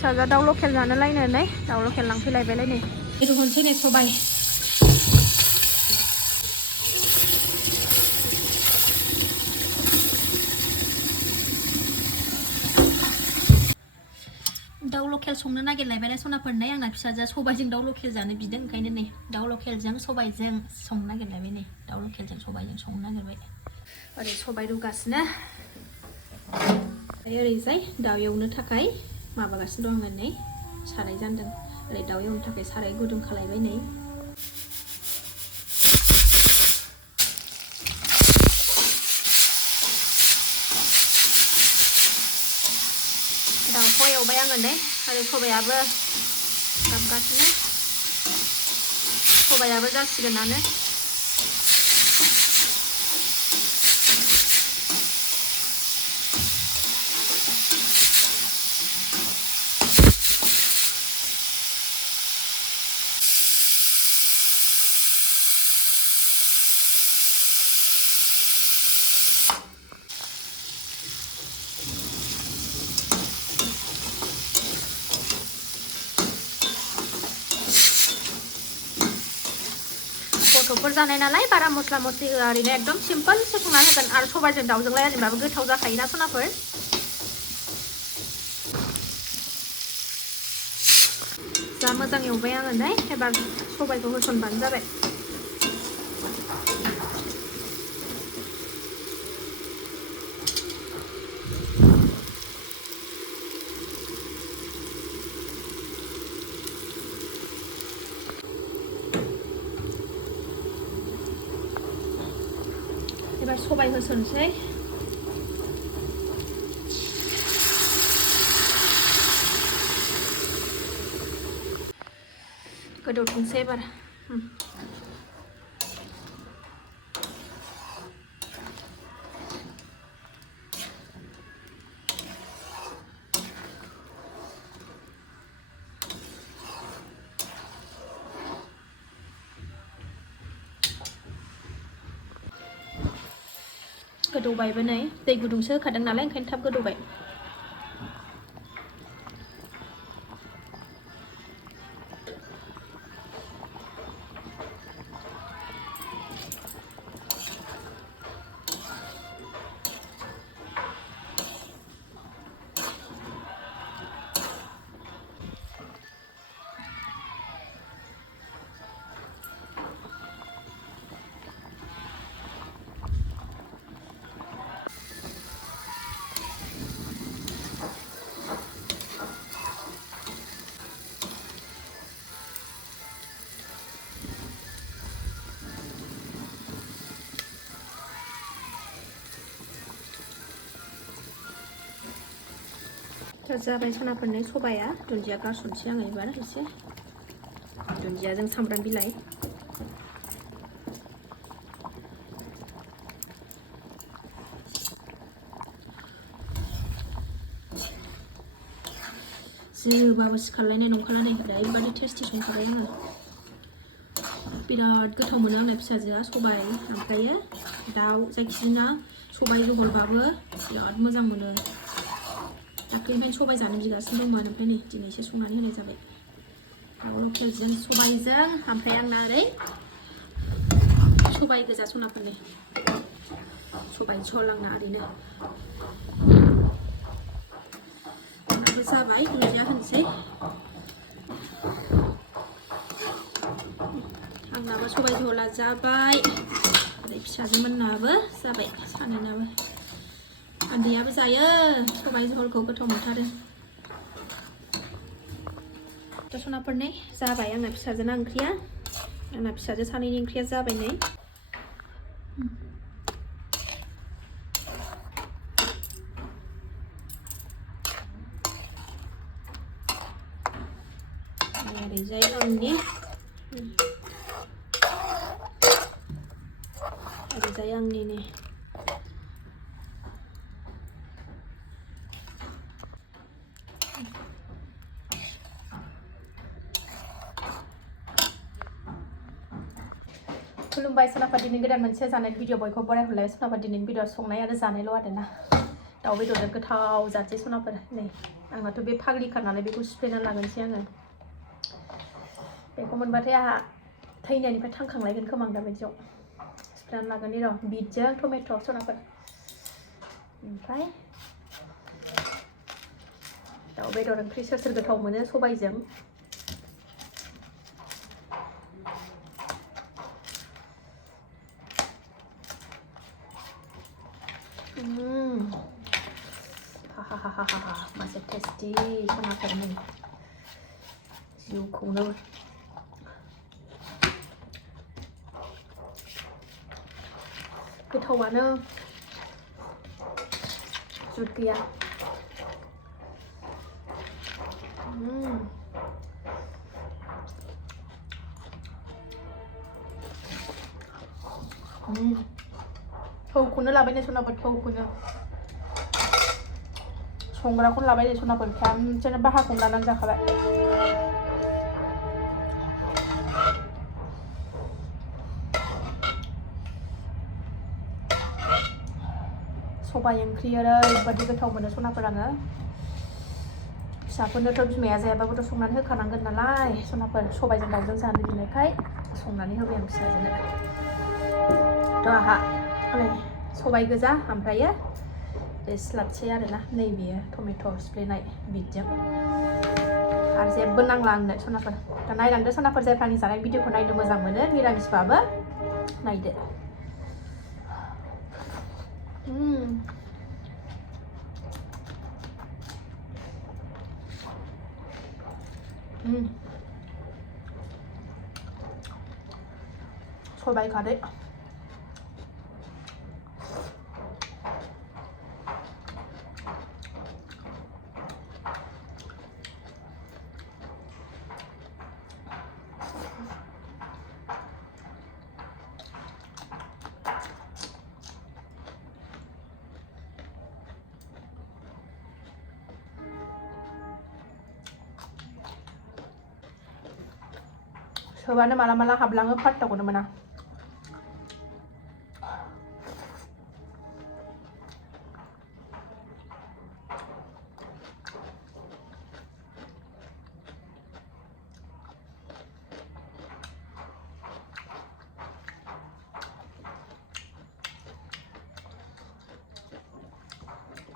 फिसाजा दाउ लकेल जानो लायनानै दाउ लकेल लांफैलायबायलाय नै रुहनसै नै सबाय दाउ लकेल संनो नागिरलायबायलाय सनाफोरनाय आंना फिसाजोआ सबायजों दाउ लकेल जानो बिदों ओंखायनो नै दाउ लकेलजों सबायजों संनो नागिरलायबाय नै दाउ लकेलजों सबायजों संनो नागिरबाय ओरै सबाय रुगासिनो ओरैजाय दाउ एवनो थाखाय माबागासिनो दं आङो नै साराय जानदों ओरै दाउ एवनो थाखाय साराय गुदुं खालायबाय नै दाउखौ एवबाय आङो नै आरो सबायाबो गाबगासिनो सबायाबो जासिगोनानो गथ'फोर जानाय नालाय बारा मस्ला मस्लि होआ ओरैनो एकदम सिम्पोल संना होगोन आरो सबायजों दाउजोंलाय ओरैनोबाबो गोथाव जाखायोना सनाफोर जा मोजां एवबाय आङो नै एबार सबायखौ होसनबानो जाबाय एबार सबाय होसनसै गोदौथोंसै एबार गोदौबायबो नै दै गुदुंसो होखादों नालाय ओंखायनो थाब गोदौबाय जाबाय सनाफोरनि सबाया दुन्दिया गारसनसै आङो एबार एसे दुन्दियाजों सामब्राम बिलाइ जोबाबो सिखारलायनाय नंखाला नै ओरैबायदि टेस्टि संखाबाय आङो बिराद गोथाव मोनो आंना फिसाजोआ सबाय ओमफ्रायो दाउ जायखिजाया सबाय जहलबाबो बिराद मोजां मोनो दाख्लैनिफ्रायनो सबाय जानो बिगासिनो दंमोन ओमफ्राय नै दिनैसो संनानै होनाय जाबाय दाउ लकेलजों सबायजों ओमफ्राय आंना ओरै सबाय गोजा सनाफोरनि सबाय झल आंना ओरैनो आरो जाबाय दुन्दिया होनोसै आंनाबो सबाय झला जाबाय ओरै फिसाजोमोननाबो जाबाय सानैनाबो उन्दैयाबो जायो सबाय झलखौ गोथाव मोनथारो सनाफोरनि जाबाय आंना फिसाजोना ओंख्रिया आंना फिसाजो सानैनि ओंख्रिया जाबाय नै ओरैजाय आंनि ओरैजाय आंनि नै खुलुमबाय सनाफा दिनै गोदान मोनसे जानाय भिडिअ बयखौबो बरायहरलाय सनाफा दिनैनि भिडिअ संनाय आरो जानायल' आरोना दाउ बेदरजों गोथाव जानोसै सनाफोर नै आंनाथ' बे फाग्लिखा नालाय बेखौ सिफ्लेना लागोनसै आङो बेखौ मोनबाथाय आंहा थैनायनिफ्राय थांखांलायगोन खोमा आं दा बायदियाव सिफ्लेना लागोन र' बिटजों टमेट' सनाफोर ओमफ्राय दाउ बेदर ओंख्रि सोर सोर गोथाव मोनो सबायजों मासे टेस्टि सनाफोरनि जिउखौनो गोथावानो जुद गैया थौखौनो लाबाय ने सनाफोर थौखौनो संग्राखौनो लाबाय ने सनाफोर खेमसेनो बाहाखौनो लानानै जाखाबाय सबाय ओंख्रि ओरैबादि गोथाव मोनो सनाफोर आङो फिसाफोरनोथ' बिमाया जायाबाबोथ' संनानै होखानांगोन नालाय सनाफोर सबायजों दाउजों जानो बिनायखाय संनानै होबाय आं फिसाजोनो थ' आंहा नै सबाय गोजा ओमफ्रायो बे स्लाबसै आरोना नैबेयो टमेट' सिफ्लेनाय बिटजों आरो जेबो नांला आंनो सनाफोर दा नायलांदो सनाफोर जायफ्रा आंनि जानाय भिडिअखौ नायनो मोजां मोनो निरामिसबाबो नायदो सबाय खारै सोबानो माला माला हाबलाङो फात्ताखौनो मोना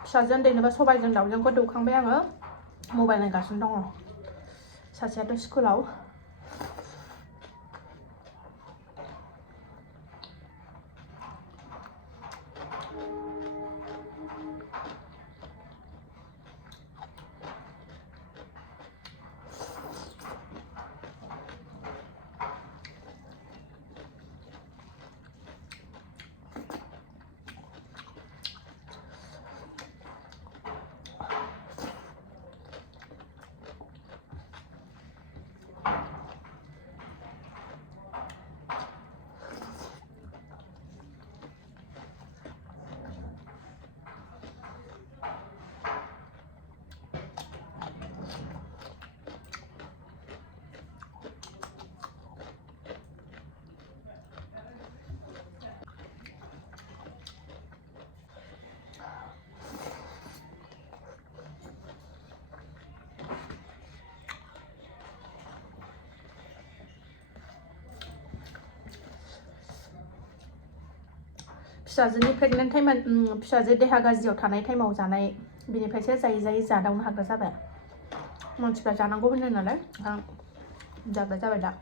फिसाजो उन्दैनोबा सबायजों दाउजोंखौ दौखांबाय आङो मबाइल नायगासिनो दङ सासेयाथ' स्कुलाव फिसाजोनि प्रेगनेन्ट टाइम फिसाजो देहा गाज्रियाव थानाय टाइमाव जानाय बिनिफ्रायसो जायै जायै जादावनो हाग्रा जाबाय मानसिफ्रा जानांगौ होनो नालाय जाग्रा जाबाय दा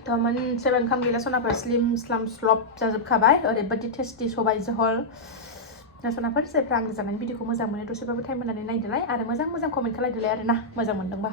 थ' मोनसेबो ओंखाम गैला सनाफोर स्लिम स्लाम स्लब जाजोबखाबाय ओरैबायदि टेस्टि सबाइ जहल सनाफोर जायफ्रा आंनि जानायनि भिडिअखौ मोजां मोनो दसेबाबो टाइम होनानै नायदोलाय आरो मोजां कमेन्ट खालायदोलाय आरो ना मोजां मोनदोंबा